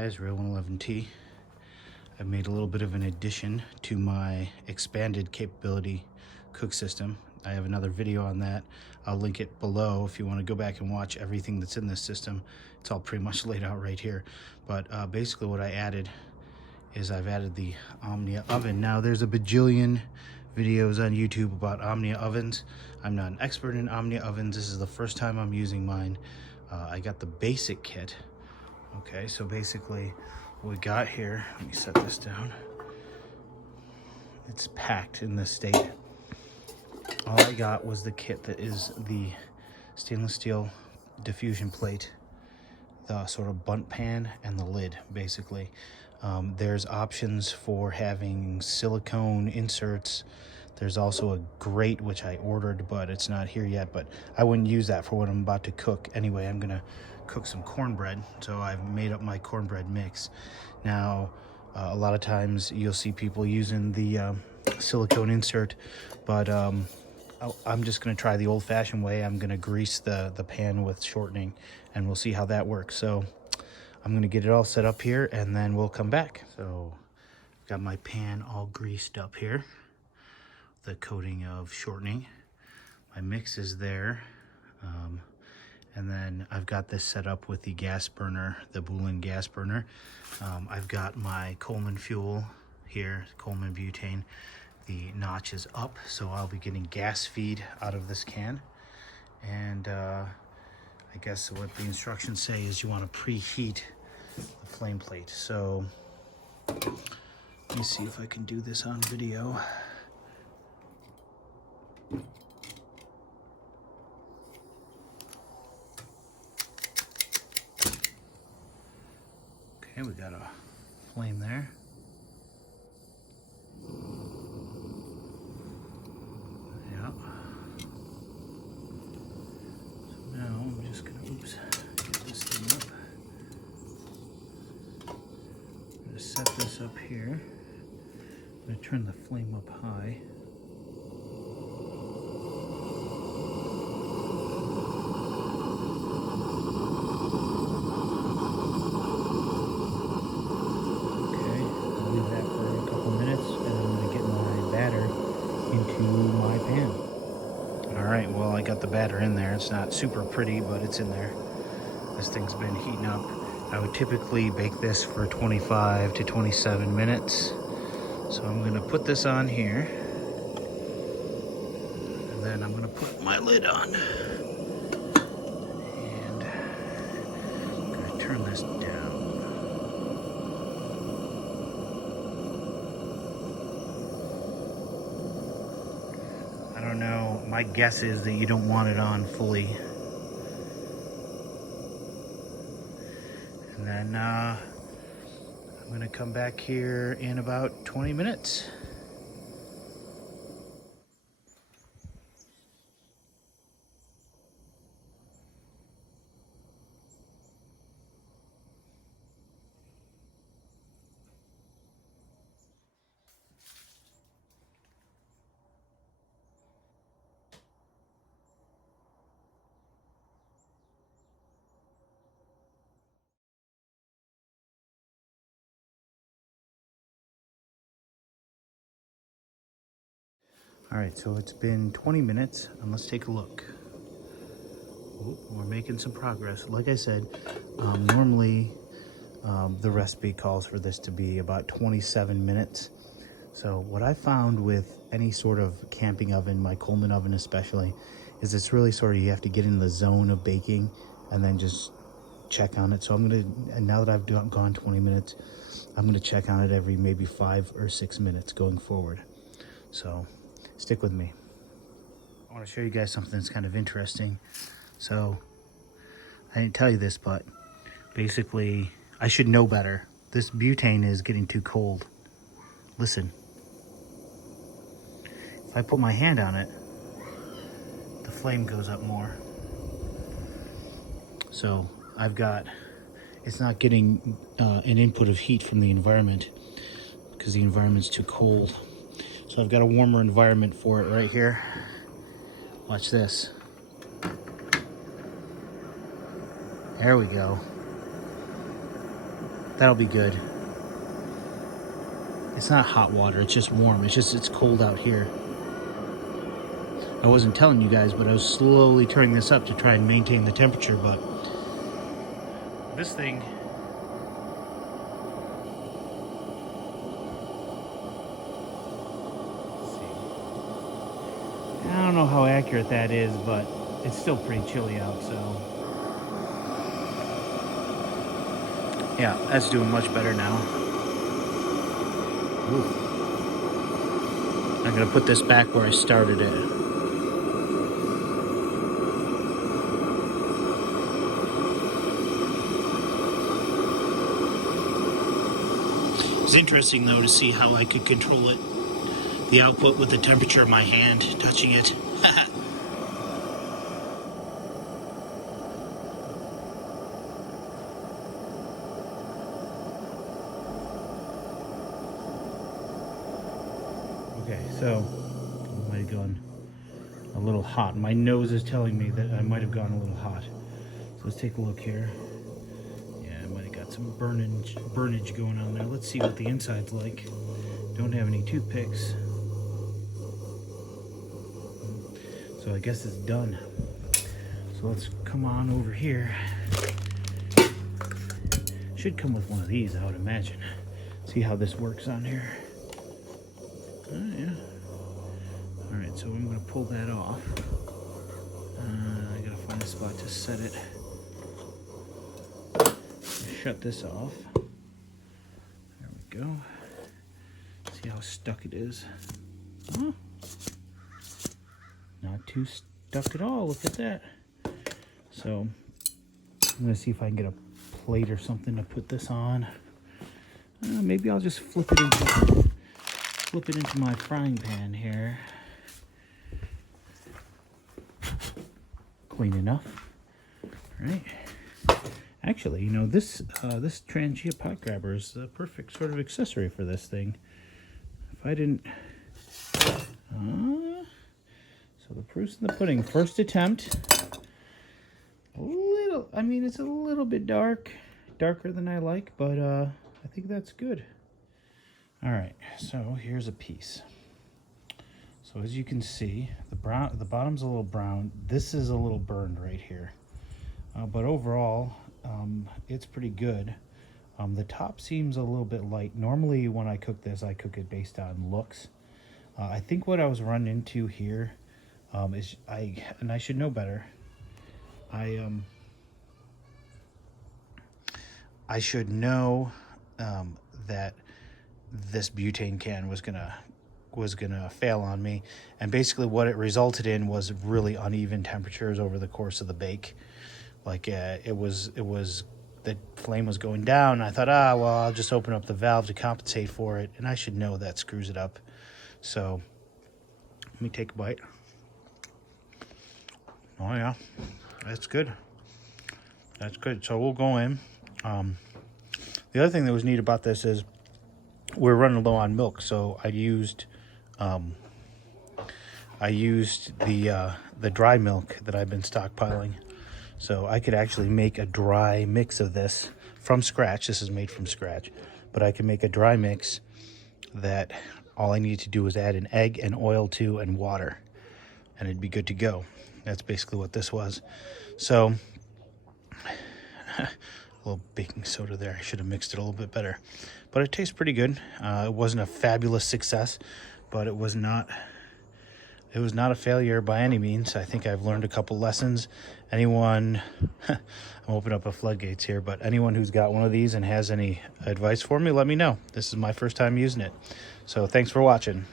guys, Real 111T. I've made a little bit of an addition to my expanded capability cook system. I have another video on that. I'll link it below if you want to go back and watch everything that's in this system. It's all pretty much laid out right here. But basically what I added is I've added the Omnia Oven. Now there's a bajillion videos on YouTube about Omnia ovens. I'm not an expert in Omnia ovens. This is the first time I'm using mine. I got the basic kit. Okay, so basically what we got here, let me set this down. It's packed in this state. All I got was the kit that is the stainless steel diffusion plate, the sort of bunt pan, and the lid, basically. There's options for having silicone inserts. There's also a grate, which I ordered, but it's not here yet. But I wouldn't use that for what I'm about to cook. Anyway, I'm gonna cook some cornbread. So I've made up my cornbread mix. Now, a lot of times you'll see people using the silicone insert, but I'm just gonna try the old-fashioned way. I'm gonna grease the pan with shortening, and we'll see how that works. So I'm gonna get it all set up here, and then we'll come back. So I've got my pan all greased up here, the coating of shortening. My mix is there, and then I've got this set up with the gas burner, the Bullen gas burner. I've got my Coleman fuel here, Coleman butane. The notch is up, so I'll be getting gas feed out of this can. And I guess what the instructions say is you want to preheat the flame plate. So let me see if I can do this on video. Okay, we got a flame there. Yeah. So now I'm just gonna, get this thing up. I'm gonna set this up here. I'm gonna turn the flame up high. Into my pan. All right, well, I got the batter in there. It's not super pretty, but it's in there. This thing's been heating up. I would typically bake this for 25 to 27 minutes. So I'm gonna put this on here, and then I'm gonna put my lid on. And I'm gonna turn this down. I don't know, my guess is that you don't want it on fully. And then I'm gonna come back here in about 20 minutes. All right, so it's been 20 minutes, and let's take a look. Oh, we're making some progress. Like I said, normally the recipe calls for this to be about 27 minutes. So what I found with any sort of camping oven, my Coleman oven especially, is it's really sort of, you have to get in the zone of baking and then just check on it. So I'm gonna, and now that I've gone 20 minutes, I'm gonna check on it every maybe 5 or 6 minutes going forward. So stick with me. I want to show you guys something that's kind of interesting. So I didn't tell you this, but basically I should know better. This butane is getting too cold. Listen. If I put my hand on it, the flame goes up more. So I've got, it's not getting an input of heat from the environment because the environment's too cold. So I've got a warmer environment for it right here. Watch this. There we go. That'll be good. It's not hot water, it's just warm. It's cold out here. I wasn't telling you guys, but I was slowly turning this up to try and maintain the temperature, but this thing, let's see. I don't know how accurate that is, but it's still pretty chilly out, so. Yeah, that's doing much better now. Ooh. I'm gonna put this back where I started it. It's interesting though to see how I could control it, the output with the temperature of my hand touching it. Okay, so I might have gone a little hot. My nose is telling me that I might have gone a little hot. So let's take a look here. Yeah, I might have got some burnage going on there. Let's see what the inside's like. Don't have any toothpicks. So I guess it's done. So let's come on over here. Should come with one of these, I would imagine. See how this works on here. Oh, yeah. Alright, so I'm going to pull that off. I got to find a spot to set it. Shut this off. There we go. See how stuck it is. Huh? Not too stuck at all. Look at that. So I'm going to see if I can get a plate or something to put this on. Maybe I'll just flip it into my frying pan here. Clean enough. All right. Actually, you know, this Trangia pot grabber is the perfect sort of accessory for this thing. If I didn't... so the proof's in the pudding. First attempt. I mean, it's a little bit darker than I like, but I think that's good. All right, so here's a piece. So as you can see, the bottom's a little brown. This is a little burned right here, but overall, it's pretty good. The top seems a little bit light. Normally, when I cook this, I cook it based on looks. I think what I was running into here is I should know better. I should know that this butane can was gonna fail on me, and basically what it resulted in was really uneven temperatures over the course of the bake. Like it was the flame was going down, and I thought, well, I'll just open up the valve to compensate for it, and I should know that screws it up. So let me take a bite. Oh yeah, that's good. That's good. So we'll go in. The other thing that was neat about this is we're running low on milk, so I used the dry milk that I've been stockpiling. So I could actually make a dry mix of this from scratch. This is made from scratch, but I can make a dry mix that all I need to do is add an egg and oil to and water, and it'd be good to go. That's basically what this was. So a little baking soda there. I should have mixed it a little bit better, but it tastes pretty good. It wasn't a fabulous success, but it was not a failure by any means. I think I've learned a couple lessons. Anyone, I'm opening up a floodgates here, but anyone who's got one of these and has any advice for me, let me know. This is my first time using it. So thanks for watching.